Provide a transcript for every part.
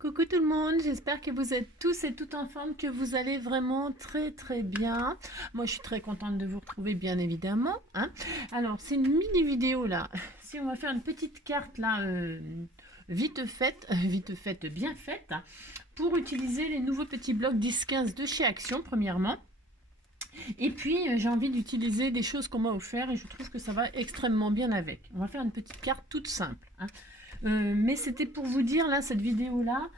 Coucou tout le monde, j'espère que vous êtes tous et toutes en forme, que vous allez vraiment très bien. Moi je suis très contente de vous retrouver bien évidemment, hein. Alors c'est une mini vidéo là, si on va faire une petite carte là, vite faite, vite faite, bien faite, hein, pour utiliser les nouveaux petits blocs 10-15 de chez Action premièrement. Et puis j'ai envie d'utiliser des choses qu'on m'a offert et je trouve que ça va extrêmement bien avec. On va faire une petite carte toute simple, hein. Mais c'était pour vous dire là, cette vidéo là,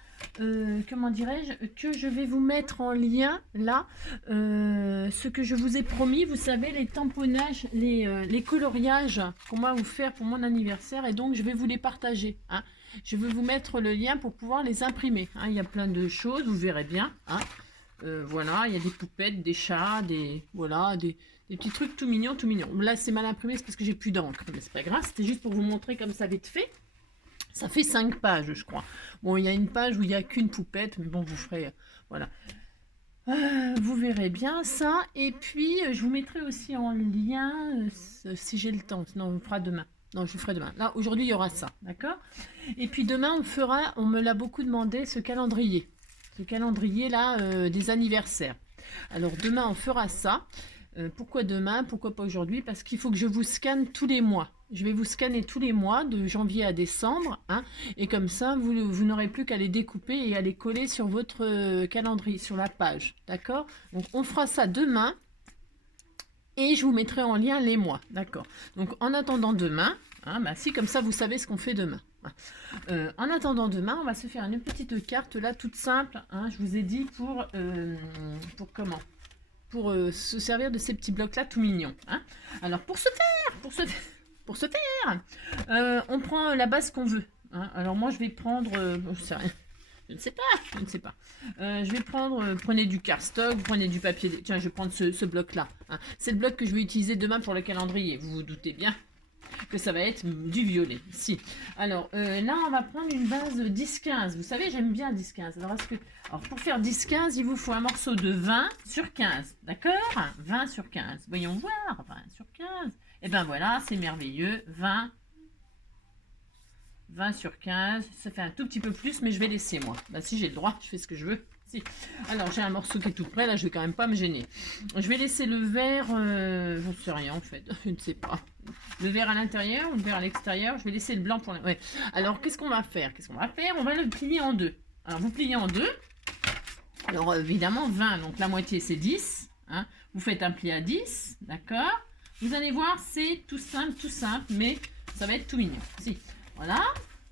comment dirais-je, que je vais vous mettre en lien là, ce que je vous ai promis, vous savez, les tamponnages, les coloriages qu'on m'a offert pour mon anniversaire, et donc je vais vous les partager, hein. Je vais vous mettre le lien pour pouvoir les imprimer, hein. Il y a plein de choses, vous verrez bien, hein. Voilà, il y a des poupettes, des chats, voilà, des petits trucs tout mignons, tout mignons. Là c'est mal imprimé, c'est parce que j'ai plus d'encre, mais c'est pas grave, c'était juste pour vous montrer comme ça vite fait. Ça fait 5 pages, je crois. Bon, il y a une page où il n'y a qu'une poupette, mais bon, vous ferez... voilà. Vous verrez bien ça. Et puis, je vous mettrai aussi en lien, si j'ai le temps. Sinon, on le fera demain. Non, je le ferai demain. Là, aujourd'hui, il y aura ça, d'accord? Et puis demain, on me l'a beaucoup demandé, ce calendrier. Ce calendrier-là des anniversaires. Alors, demain, on fera ça. Pourquoi demain? Pourquoi pas aujourd'hui? Parce qu'il faut que je vous scanne tous les mois. Je vais vous scanner tous les mois, de janvier à décembre, hein, et comme ça, vous n'aurez plus qu'à les découper et à les coller sur votre calendrier, sur la page. D'accord? Donc, on fera ça demain, et je vous mettrai en lien les mois. D'accord? Donc, en attendant demain, hein, bah, si, comme ça, vous savez ce qu'on fait demain. En attendant demain, on va se faire une petite carte là, toute simple, hein, je vous ai dit, pour comment? Pour se servir de ces petits blocs là tout mignons, hein. Alors pour ce faire, on prend la base qu'on veut, hein. Alors moi je vais prendre, je ne sais pas, je vais prendre, prenez du cardstock, prenez du papier, tiens je vais prendre ce bloc là, hein. C'est le bloc que je vais utiliser demain pour le calendrier, vous vous doutez bien que ça va être du violet. Si. Alors là, on va prendre une base 10-15. Vous savez, j'aime bien 10-15. Alors, pour faire 10-15, il vous faut un morceau de 20 sur 15. D'accord? 20 sur 15. Voyons voir. 20 sur 15. Et ben voilà, c'est merveilleux. 20 sur 15. Ça fait un tout petit peu plus, mais je vais laisser moi. Bah, si j'ai le droit, je fais ce que je veux. Si. Alors, j'ai un morceau qui est tout prêt. Là, je vais quand même pas me gêner. Je vais laisser le vert. Je ne sais rien en fait. Je ne sais pas. Le vert à l'intérieur ou le vert à l'extérieur. Je vais laisser le blanc pour... Ouais. Alors, qu'est-ce qu'on va faire? On va le plier en deux. Alors, vous pliez en deux. Alors, évidemment, 20. Donc, la moitié, c'est 10. Hein. Vous faites un pli à 10. D'accord? Vous allez voir, c'est tout simple, mais ça va être tout mignon. Si. Voilà.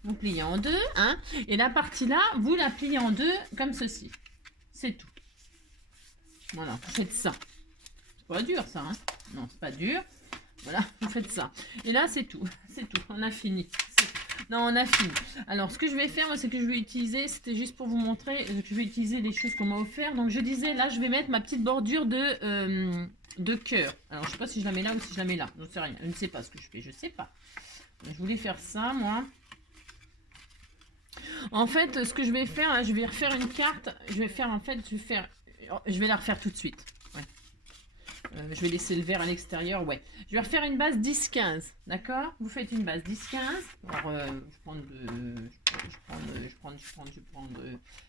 Vous pliez en deux. Hein. Et la partie là, vous la pliez en deux comme ceci. C'est tout. Voilà, vous faites ça. C'est pas dur, ça. Hein. Non, c'est pas dur. Voilà, vous faites ça. Et là, c'est tout. C'est tout. On a fini. Non, on a fini. Alors, ce que je vais faire, c'est que je vais utiliser, c'était juste pour vous montrer que je vais utiliser les choses qu'on m'a offert. Donc, je disais, là, je vais mettre ma petite bordure de cœur. Alors, je sais pas si je la mets là ou si je la mets là. Je ne sais rien. Je ne sais pas ce que je fais. Je sais pas. Je voulais faire ça, moi. En fait, ce que je vais faire, là, je vais refaire une carte. Je vais la refaire tout de suite. Ouais. Je vais laisser le vert à l'extérieur, ouais. Je vais refaire une base 10-15, d'accord? Vous faites une base 10-15. Alors, je prends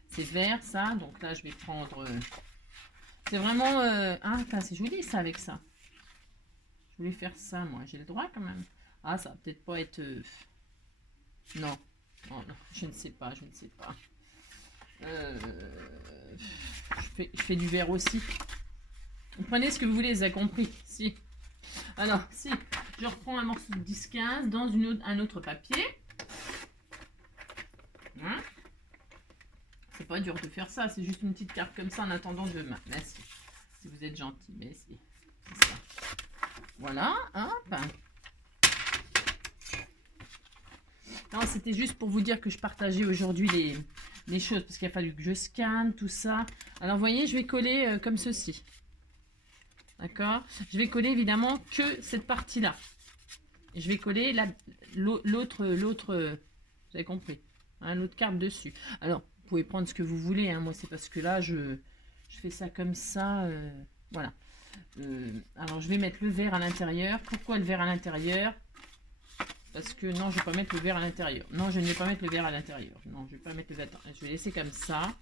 c'est vert, ça. Donc là, je vais prendre... c'est vraiment... ah, c'est joli, ça, avec ça. Je voulais faire ça, moi. J'ai le droit, quand même. Ah, ça va peut-être pas être... non. Oh, non, je ne sais pas. Je fais du vert aussi. Vous prenez ce que vous voulez, vous avez compris. Si. Alors, si je reprends un morceau de 10-15 dans un autre papier. Hein, c'est pas dur de faire ça, c'est juste une petite carte comme ça en attendant demain. Merci. Si vous êtes gentil, mais si. C'est ça. Voilà, hop. Non, c'était juste pour vous dire que je partageais aujourd'hui les choses, parce qu'il a fallu que je scanne tout ça. Alors, vous voyez, je vais coller comme ceci. D'accord? Je vais coller évidemment que cette partie-là. Et je vais coller l'autre, vous avez compris, hein, l'autre carte dessus. Alors, vous pouvez prendre ce que vous voulez, hein. Moi, c'est parce que là, je fais ça comme ça, voilà. Alors, je vais mettre le vert à l'intérieur. Pourquoi le vert à l'intérieur? Parce que non, je ne vais pas mettre le verre à l'intérieur. Non, je ne vais pas mettre le verre à l'intérieur. Non, je ne vais pas mettre le verre. Je vais laisser comme ça.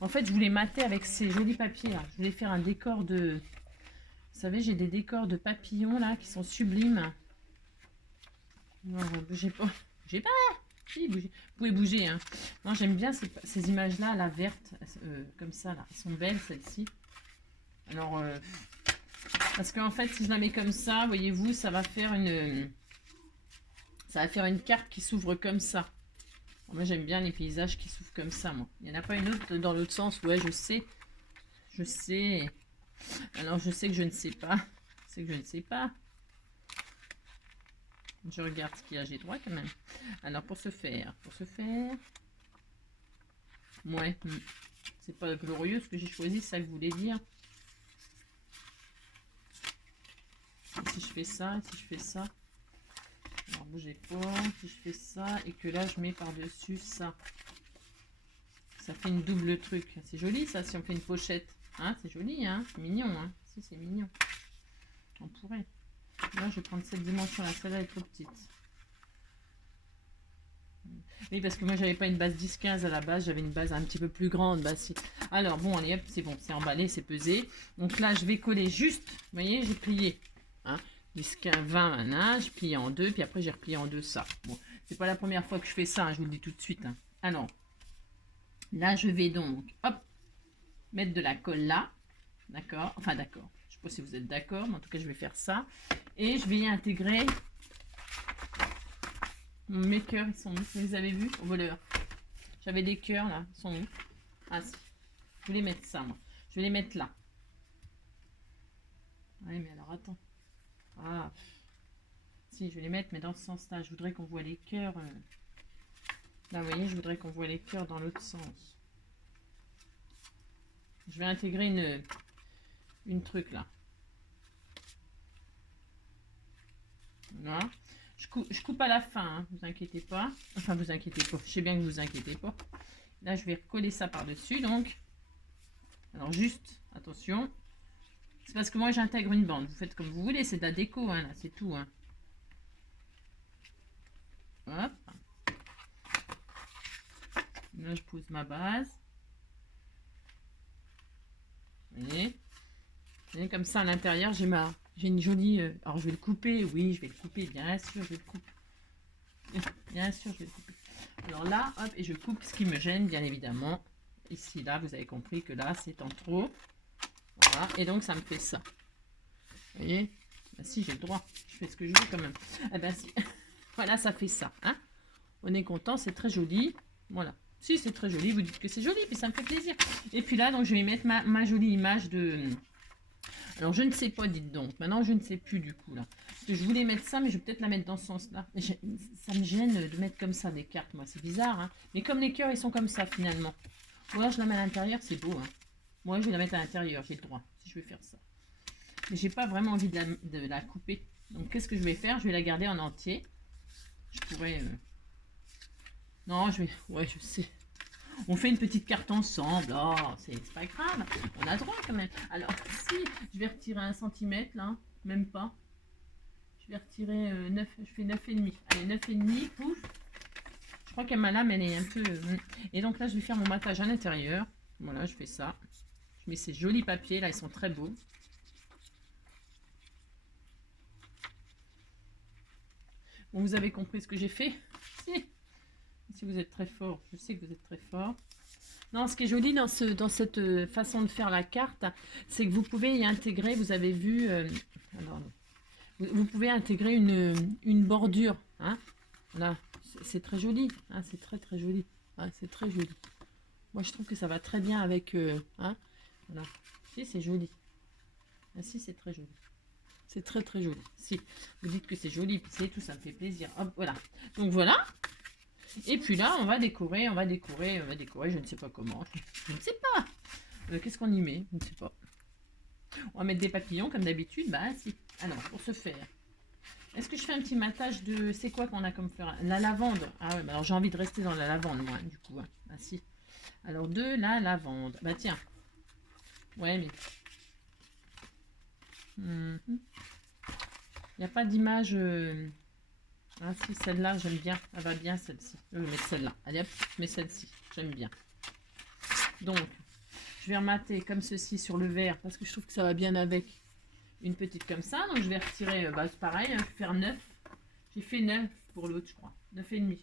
En fait, je voulais mater avec ces jolis papiers là. Je voulais faire un décor de... Vous savez, j'ai des décors de papillons là qui sont sublimes. Non, bougez pas. Bougez pas. Si, bougez. Vous pouvez bouger. Hein. Non, j'aime bien ces images-là, la verte, comme ça là. Elles sont belles celles-ci. Alors, parce qu'en fait, si je la mets comme ça, voyez-vous, ça va faire une carte qui s'ouvre comme ça. Moi, j'aime bien les paysages qui s'ouvrent comme ça, moi. Il n'y en a pas une autre dans l'autre sens. Ouais, je sais. Je sais. Alors, je sais que je ne sais pas. Je sais que je ne sais pas. Je regarde ce qu'il y a. J'ai droit quand même. Alors, pour ce faire. Ouais. C'est pas glorieux ce que j'ai choisi, c'est ça que vous voulez dire. Si je fais ça, si je fais ça. Alors, bougez pas. Si je fais ça et que là, je mets par-dessus ça. Ça fait une double truc. C'est joli, ça, si on fait une pochette. Hein, c'est joli, hein. C'est mignon, hein. Si, c'est mignon. On pourrait. Là, je vais prendre cette dimension-là. Celle-là est trop petite. Oui, parce que moi, j'avais pas une base 10-15 à la base. J'avais une base un petit peu plus grande. Bah, si. Alors, bon, allez, hop, c'est bon. C'est emballé, c'est pesé. Donc là, je vais coller juste. Vous voyez, j'ai plié. Hein, 10, 15, 20, maintenant. Je plie en deux. Puis après, j'ai replié en deux ça. Bon, c'est pas la première fois que je fais ça. Hein, je vous le dis tout de suite. Hein. Alors, là, je vais donc, hop, mettre de la colle là. D'accord. Enfin, d'accord. Je sais pas si vous êtes d'accord. Mais en tout cas, je vais faire ça. Et je vais y intégrer... Mes cœurs, ils sont où? Vous les avez vus au voleur? J'avais des cœurs là, ils sont où? Ah si, je voulais mettre ça moi. Je vais les mettre là. Ouais, mais alors attends. Ah, si, je vais les mettre, mais dans ce sens-là. Je voudrais qu'on voit les cœurs. Là, vous voyez, je voudrais qu'on voit les cœurs dans l'autre sens. Je vais intégrer une truc là. Voilà. Je coupe à la fin, hein, vous inquiétez pas. Enfin, vous inquiétez pas. Je sais bien que vous inquiétez pas. Là, je vais recoller ça par-dessus, donc. Alors, juste, attention. C'est parce que moi, j'intègre une bande. Vous faites comme vous voulez, c'est de la déco, hein, là, c'est tout. Hein. Hop. Là, je pose ma base. Vous voyez? Et comme ça, à l'intérieur, j'ai une jolie... alors, je vais le couper. Oui, je vais le couper. Bien sûr, je vais le couper. Bien sûr, je vais le couper. Alors là, hop, et je coupe ce qui me gêne, bien évidemment. Ici, là, vous avez compris que là, c'est en trop. Voilà, et donc, ça me fait ça. Vous voyez? Ben, si, j'ai le droit. Je fais ce que je veux quand même. Eh ben, si. Voilà, ça fait ça. Hein, on est content, c'est très joli. Voilà. Si, c'est très joli. Vous dites que c'est joli, puis ça me fait plaisir. Et puis là, donc, je vais mettre ma jolie image de... Alors, je ne sais pas, dites donc. Maintenant, je ne sais plus du coup, là. Parce que je voulais mettre ça, mais je vais peut-être la mettre dans ce sens-là. Ça me gêne de mettre comme ça des cartes, moi. C'est bizarre, hein. Mais comme les cœurs, ils sont comme ça, finalement. Ou alors, je la mets à l'intérieur, c'est beau, hein. Moi, je vais la mettre à l'intérieur, j'ai le droit, si je veux faire ça. Mais j'ai pas vraiment envie de la couper. Donc, qu'est-ce que je vais faire? Je vais la garder en entier. Je pourrais... Non, je vais... Ouais, je sais. On fait une petite carte ensemble. Oh, c'est pas grave. On a droit quand même. Alors, si je vais retirer 1 cm, là, même pas. Je vais retirer 9, je fais 9,5. Allez, 9,5, pouf. Je crois que ma lame, elle est un peu... Et donc là, je vais faire mon matage à l'intérieur. Voilà, je fais ça. Je mets ces jolis papiers, là, ils sont très beaux. Bon, vous avez compris ce que j'ai fait? Si vous êtes très fort, je sais que vous êtes très fort. Non, ce qui est joli dans cette façon de faire la carte, c'est que vous pouvez y intégrer, vous avez vu, alors, vous pouvez intégrer une bordure. Hein, là, c'est très joli. Hein, c'est très très joli. Hein, c'est très joli. Moi, je trouve que ça va très bien avec... hein, voilà. Si, c'est joli. Ah, si, c'est très joli. C'est très très joli. Si, vous dites que c'est joli, puis c'est tout, ça me fait plaisir. Hop, voilà. Donc voilà. Et puis là, on va décorer, je ne sais pas comment. Je ne sais pas. Qu'est-ce qu'on y met? Je ne sais pas. On va mettre des papillons comme d'habitude. Bah si. Alors, pour ce faire, est-ce que je fais un petit matage de... C'est quoi qu'on a comme fleur? La lavande. Ah ouais, bah alors j'ai envie de rester dans la lavande, moi, du coup. Hein. Ah si. Alors, de la lavande. Bah tiens. Ouais, mais... Il n'y a pas d'image... Ah si, celle-là, j'aime bien. Elle va bien, celle-ci. Je vais mettre celle-là. Allez hop, je mets celle-ci. J'aime bien. Donc, je vais remater comme ceci sur le vert parce que je trouve que ça va bien avec une petite comme ça. Donc, je vais retirer, c'est pareil, faire 9. J'ai fait 9 pour l'autre, je crois. 9,5.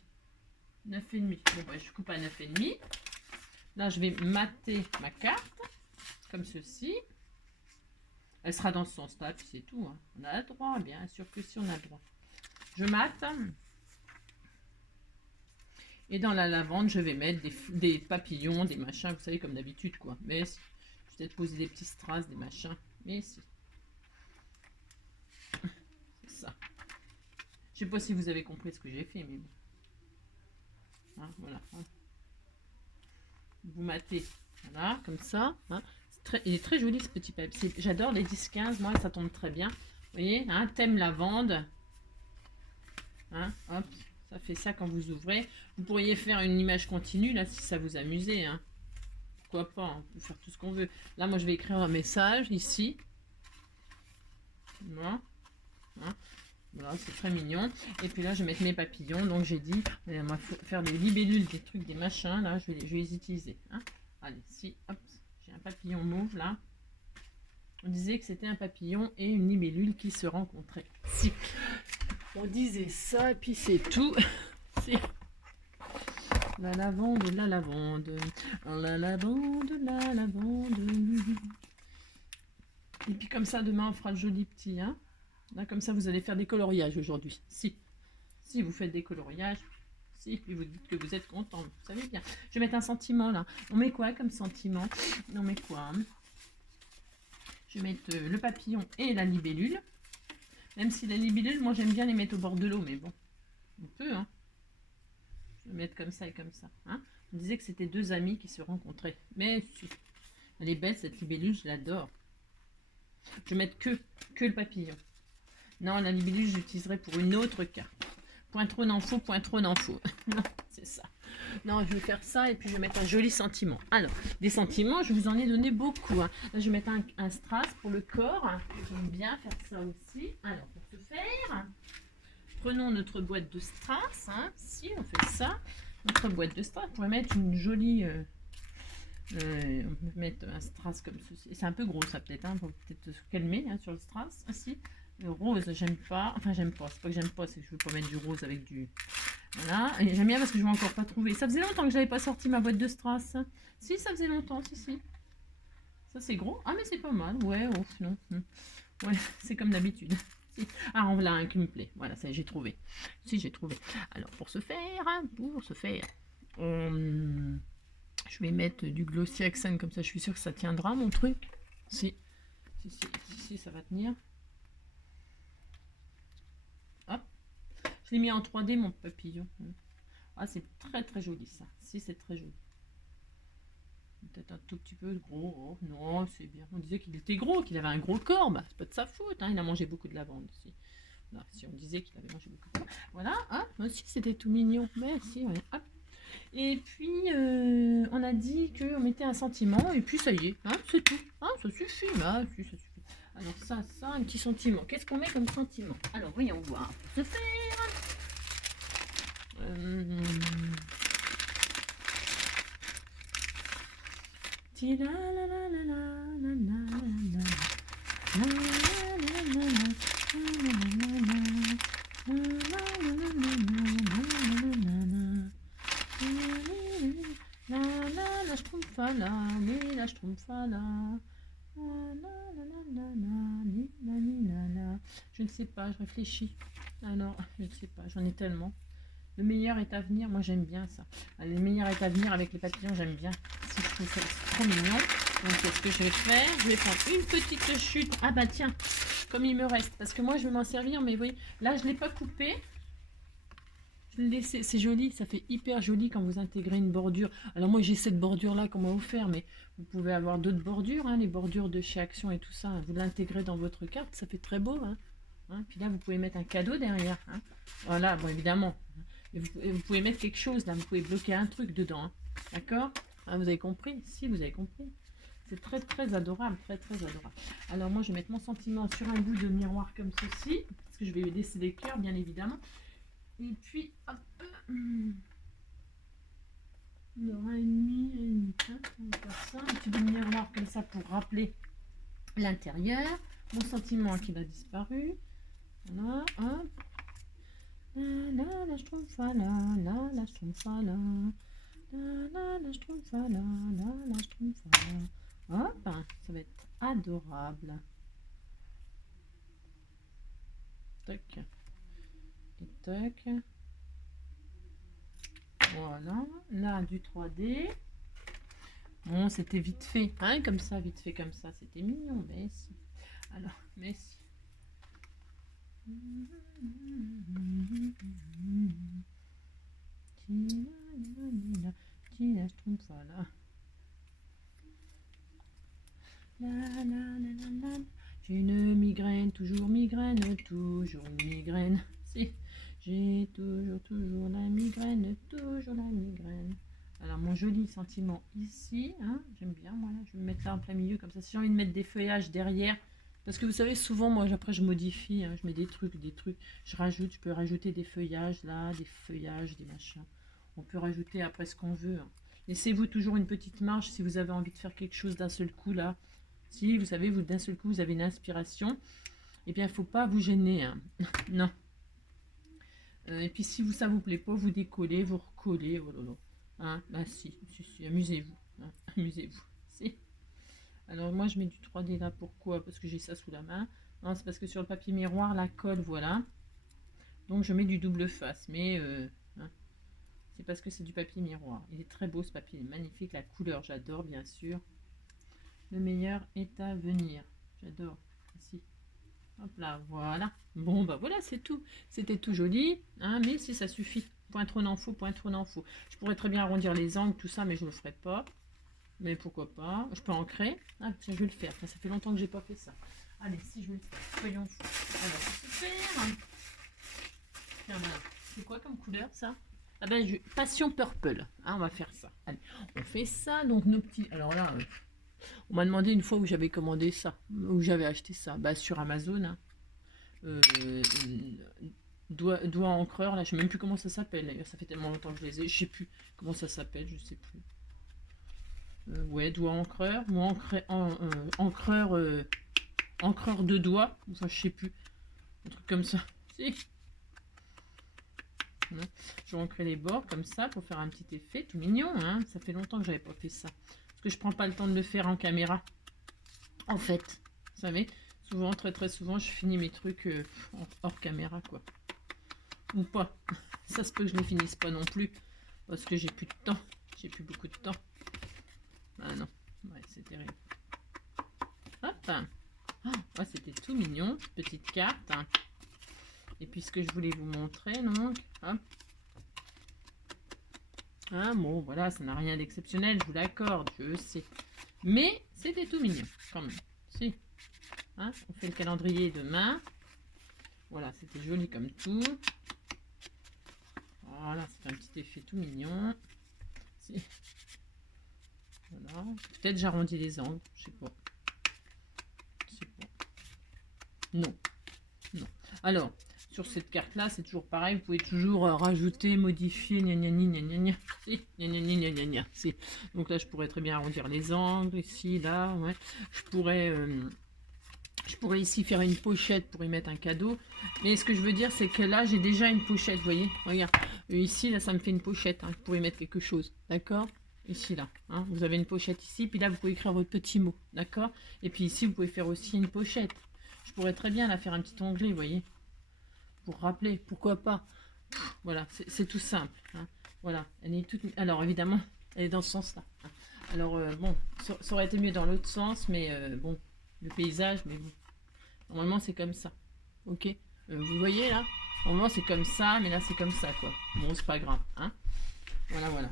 9,5. Bon, bah, je coupe à 9,5. Là, je vais mater ma carte comme ceci. Elle sera dans ce sens-là, puis c'est tout. Hein. On a le droit, bien sûr que si on a le droit. Je mate. Et dans la lavande, je vais mettre des papillons, des machins, vous savez, comme d'habitude, quoi. Mais si. Je vais peut-être poser des petits strass, des machins. Mais si. C'est ça. Je sais pas si vous avez compris ce que j'ai fait, mais bon. Hein, voilà. Hein. Vous matez. Voilà, comme ça. Hein. Il est très joli, ce petit papier. J'adore les 10-15, moi, ça tombe très bien. Vous voyez, hein, thème lavande. Hein, hop. Ça fait ça quand vous ouvrez. Vous pourriez faire une image continue, là, si ça vous amusait. Hein. Pourquoi pas, hein. On peut faire tout ce qu'on veut. Là, moi, je vais écrire un message, ici. Voilà. Hein. Voilà, c'est très mignon. Et puis là, je vais mettre mes papillons. Donc, j'ai dit, on va faire des libellules, des trucs, des machins. Là, je vais les utiliser. Hein. Allez, si, hop. J'ai un papillon mauve, là. On disait que c'était un papillon et une libellule qui se rencontraient. Si. On disait ça, et puis c'est tout. C'est la lavande, la lavande, la lavande, la lavande. Et puis comme ça, demain, on fera le joli petit. Hein. Là, comme ça, vous allez faire des coloriages aujourd'hui. Si vous faites des coloriages, si, puis vous dites que vous êtes content. Vous savez bien. Je vais mettre un sentiment, là. On met quoi comme sentiment? On met quoi? Je vais mettre le papillon et la libellule. Même si la libellule, moi j'aime bien les mettre au bord de l'eau, mais bon, on peut, hein. Je vais mettre comme ça et comme ça. Hein. On disait que c'était deux amis qui se rencontraient. Mais si, elle est belle cette libellule, je l'adore. Je vais mettre que le papillon. Non, la libellule, j'utiliserai pour une autre carte. Point trop n'en faut, point trop n'en faut. Non, c'est ça. Non, je vais faire ça et puis je vais mettre un joli sentiment. Alors, des sentiments, je vous en ai donné beaucoup. Hein. Là, je vais mettre un strass pour le corps. J'aime bien faire ça aussi. Alors, pour ce faire, prenons notre boîte de strass. Hein. Si, on fait ça. Notre boîte de strass, on pourrait mettre une jolie... on peut mettre un strass comme ceci. C'est un peu gros, ça peut-être. Hein. Faut peut-être se calmer hein, sur le strass. Ainsi. Le rose, j'aime pas. Enfin, j'aime pas. C'est pas que j'aime pas, c'est que je veux pas mettre du rose avec du... Voilà. Et j'aime bien parce que je ne m'ai encore pas trouvé. Ça faisait longtemps que j'avais pas sorti ma boîte de strass. Si, ça faisait longtemps. Si. Ça, c'est gros. Ah, mais c'est pas mal. Ouais, oh, non. Ouais, c'est comme d'habitude. Si. Ah, on voilà un qui me plaît. Voilà, ça, j'ai trouvé. Si, j'ai trouvé. Alors, pour ce faire, je vais mettre du Glossy Accent. Comme ça, je suis sûre que ça tiendra, mon truc. Si, ça va tenir. Hop. Je l'ai mis en 3D, mon papillon. Ah, c'est très très joli ça. Si, c'est très joli. Peut-être un tout petit peu gros. Oh, non, c'est bien. On disait qu'il était gros, qu'il avait un gros corps. Bah, c'est pas de sa faute. Hein. Il a mangé beaucoup de lavande aussi. Là, si on disait qu'il avait mangé beaucoup de lavande. Voilà. Hein. Moi aussi, c'était tout mignon. Merci. Ouais. Hop. Et puis, on a dit qu'on mettait un sentiment. Et puis, ça y est. Hein, c'est tout. Hein, ça suffit. Bah, si, ça suffit. Alors ça, un petit sentiment. Qu'est-ce qu'on met comme sentiment? Alors, voyons voir. Pour se faire. Je ne sais pas, je réfléchis. Alors, je ne sais pas, j'en ai tellement. Le meilleur est à venir, moi j'aime bien ça. Le meilleur est à venir avec les papillons, j'aime bien. Si je trouve ça trop mignon. Donc qu'est-ce que je vais faire? Je vais prendre une petite chute. Ah bah tiens, comme il me reste. Parce que moi je vais m'en servir, mais vous voyez, là je ne l'ai pas coupé. Je l'ai laissé, c'est joli, ça fait hyper joli quand vous intégrez une bordure. Alors moi j'ai cette bordure là qu'on m'a offert, mais vous pouvez avoir d'autres bordures, hein, les bordures de chez Action et tout ça. Vous l'intégrez dans votre carte, ça fait très beau. Hein. Puis là vous pouvez mettre un cadeau derrière. Hein. Voilà, bon évidemment. Vous pouvez mettre quelque chose là, vous pouvez bloquer un truc dedans. Hein. D'accord? Vous avez compris? Si, vous avez compris. C'est très très adorable, très très adorable. Alors moi je vais mettre mon sentiment sur un bout de miroir comme ceci, parce que je vais laisser les cœurs bien évidemment. Et puis hop, on aura une teinte, on va faire ça, un petit bout de miroir comme ça pour rappeler l'intérieur. Mon sentiment qui a disparu. Voilà, hop. La Schtroumpfala, la Schtroumpfala, la Schtroumpfala, la Schtroumpfala. Hop, ça va être adorable. Tac. Et tac. Voilà. Là, du 3D. Bon, c'était vite fait, hein, comme ça, vite fait comme ça. C'était mignon, mais si. Alors, mais si. La Schtroumpfala. J'ai une migraine, toujours une migraine. Si, j'ai toujours la migraine, toujours la migraine. Alors mon joli sentiment ici, hein, j'aime bien, voilà, je vais me mettre là en plein milieu comme ça. Si j'ai envie de mettre des feuillages derrière, parce que vous savez souvent moi après je modifie, hein, je mets des trucs, je peux rajouter des feuillages là, des feuillages, des machins. On peut rajouter après ce qu'on veut. Hein. Laissez-vous toujours une petite marge si vous avez envie de faire quelque chose d'un seul coup là. Si vous savez, vous d'un seul coup vous avez une inspiration, eh bien il ne faut pas vous gêner. Hein. Non. Et puis si ça vous plaît pas, vous décollez, vous recollez. Oh là là. Hein, bah si, amusez-vous. Hein, amusez-vous. Si. Alors moi je mets du 3D là, pourquoi? Parce que j'ai ça sous la main. Non, c'est parce que sur le papier miroir, la colle, voilà. Donc je mets du double face. Mais hein, c'est parce que c'est du papier miroir. Il est très beau ce papier, il est magnifique. La couleur, j'adore bien sûr. Le meilleur est à venir. J'adore. Ici. Hop là, voilà. Bon, bah voilà, c'est tout. C'était tout joli, hein, mais si ça suffit. Point trop n'en faut, point trop n'en faut. Je pourrais très bien arrondir les angles, tout ça, mais je ne le ferai pas. Mais pourquoi pas. Je peux ancrer. Ah, tiens, je vais le faire. Ça fait longtemps que j'ai pas fait ça. Allez, si je vais le faire. Soyons fous. Alors, super. Tiens, voilà. C'est quoi comme couleur, ça? Ah ben, Passion Purple. Hein, on va faire ça. Allez, on fait ça. Donc, nos petits... Alors là... on m'a demandé une fois où j'avais commandé ça, où j'avais acheté ça, bah, sur Amazon. Hein. Doigt encreur, là, je sais même plus comment ça s'appelle. D'ailleurs, ça fait tellement longtemps que je les ai, je sais plus comment ça s'appelle, je sais plus. Ouais, doigt encreur, ou encreur de doigt, ça je sais plus, un truc comme ça. Si. Voilà. Je vais ancrer les bords comme ça pour faire un petit effet tout mignon. Hein. Ça fait longtemps que j'avais pas fait ça. Parce que je prends pas le temps de le faire en caméra. En fait, vous savez, souvent, très très souvent, je finis mes trucs hors caméra, quoi. Ou pas. Ça se peut que je ne finisse pas non plus. Parce que j'ai plus de temps. J'ai plus beaucoup de temps. Ah non. Ouais, c'est terrible. Hop. Oh, ouais, c'était tout mignon. Petite carte. Et puis ce que je voulais vous montrer, donc. Hop. Ah bon, voilà, ça n'a rien d'exceptionnel, je vous l'accorde, je sais. Mais c'était tout mignon, quand même. Si. Hein, on fait le calendrier demain. Voilà, c'était joli comme tout. Voilà, ça fait un petit effet tout mignon. Si. Voilà. Peut-être j'arrondis les angles, je sais pas. Je sais pas. Non. Non. Alors, sur cette carte-là, c'est toujours pareil. Vous pouvez toujours rajouter, modifier, gna gna gna gna gna. Si. Gna gna gna gna gna. Si. Donc là, je pourrais très bien arrondir les angles, ici, là. Ouais. Je pourrais ici faire une pochette pour y mettre un cadeau. Mais ce que je veux dire, c'est que là, j'ai déjà une pochette, vous voyez. Regarde. Ici, là, ça me fait une pochette. Hein, pour y mettre quelque chose. D'accord? Ici, là. Hein, vous avez une pochette ici. Puis là, vous pouvez écrire votre petit mot. D'accord? Et puis ici, vous pouvez faire aussi une pochette. Je pourrais très bien la faire un petit onglet, vous voyez. Pour rappeler. Pourquoi pas? Voilà. C'est tout simple. Hein. Voilà. Elle est toute... Alors, évidemment, elle est dans ce sens-là. Hein. Alors, bon, ça aurait été mieux dans l'autre sens. Mais bon, le paysage, mais bon. Normalement, c'est comme ça. Ok, vous voyez là? Normalement, c'est comme ça, mais là, c'est comme ça, quoi. Bon, c'est pas grave. Hein, voilà, voilà.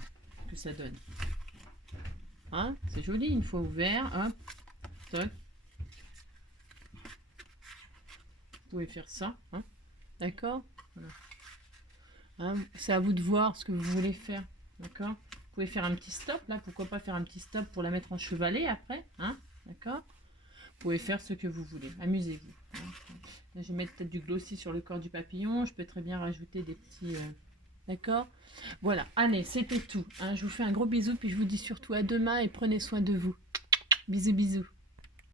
Que ça donne. Hein, c'est joli, une fois ouvert. Hein. Vous pouvez faire ça. Hein. D'accord, voilà. Hein, c'est à vous de voir ce que vous voulez faire. D'accord. pouvez faire un petit stop, là, pourquoi pas faire un petit stop pour la mettre en chevalet après, hein, d'accord? Vous pouvez faire ce que vous voulez, amusez-vous. Hein. Là, je vais mettre peut-être du glossy sur le corps du papillon, je peux très bien rajouter des petits... d'accord? Voilà, allez, c'était tout. Hein. Je vous fais un gros bisou, puis je vous dis surtout à demain et prenez soin de vous. Bisous, bisous.